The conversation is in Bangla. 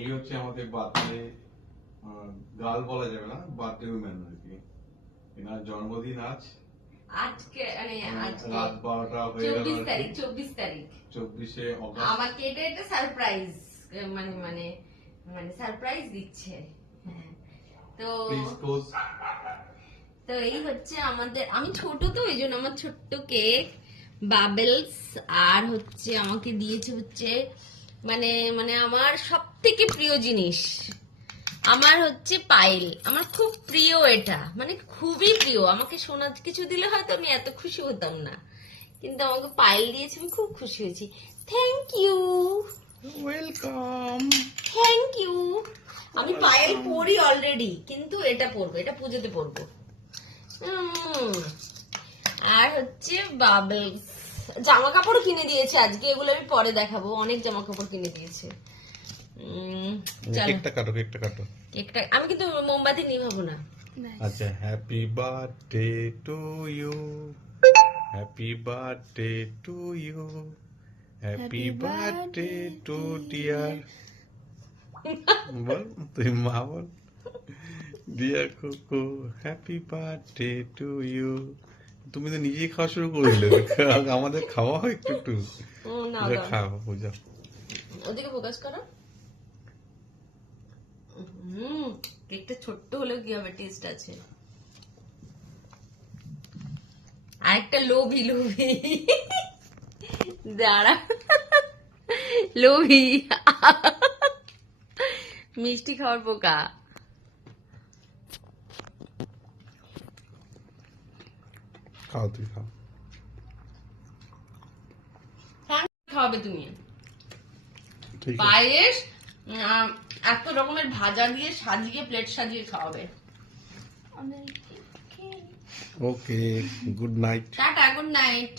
এই হচ্ছে আমাদের বার্থডে গার্ল বলা যাবে না, বার্থডে উইমেন আর কি। এনার জন্মদিন আজকে মানে আজকে রাত 12টা হয়ে গেল। 24 তারিখ 24শে অগস্ট। আমাকে এটা সারপ্রাইজ মানে মানে মানে সারপ্রাইজ দিচ্ছে। হ্যাঁ, তো তো এই হচ্ছে আমাদের, আমি ছোট তো এই জন্য আমার ছোট্ট কেক বাবেলস, আর হচ্ছে আমাকে দিয়েছে হচ্ছে মানে মানে আমার সব থেকে প্রিয় জিনিস, আমার হচ্ছে পায়েল। আমার খুব প্রিয় এটা, মানে খুবই প্রিয়। আমাকে সোনা কিছু দিলে হয়তো আমি এত খুশি হতাম না, কিন্তু আমাকে পায়েল দিয়েছে, আমি খুব খুশি হয়েছি। Thank you, welcome. Thank you. আমি পায়েল পরি অলরেডি, কিন্তু এটা পরবো, এটা পুজোতে পরবো। আর হচ্ছে বাবলস, জামা কাপড় কিনে দিয়েছে আজকে, এগুলো আমি পরে দেখাবো। অনেক জামা কাপড় কিনে দিয়েছে। কেকটা কাটো, কেকটা কাটো। কেকটা আমি কিন্তু মোমবাতি নিভাবো না। আচ্ছা, happy birthday to you, happy birthday to you, happy birthday to dear. বল তুই মা বল, dear Coco happy birthday to you. তুমি তো নিজেই খাওয়া শুরু করে দিলে, আমাদের খাওয়া হয় একটু একটু। না, খাও পূজা, ওদিকে ফোকাস করো। কেকটা ছোট্ট হলেও কি হবে, টেস্ট আছে। আরেকটা লোভী লোভী, দাঁড়া, লোভী মিষ্টি খাওয়ার পোকা। খাও তুই খাও। খাওয়াবে তুমি ঠিক আছে, পায়েস, এত রকমের ভাজা দিয়ে সাজিয়ে প্লেট সাজিয়ে খাওয়াবে। Okay, good night. Tata, good night.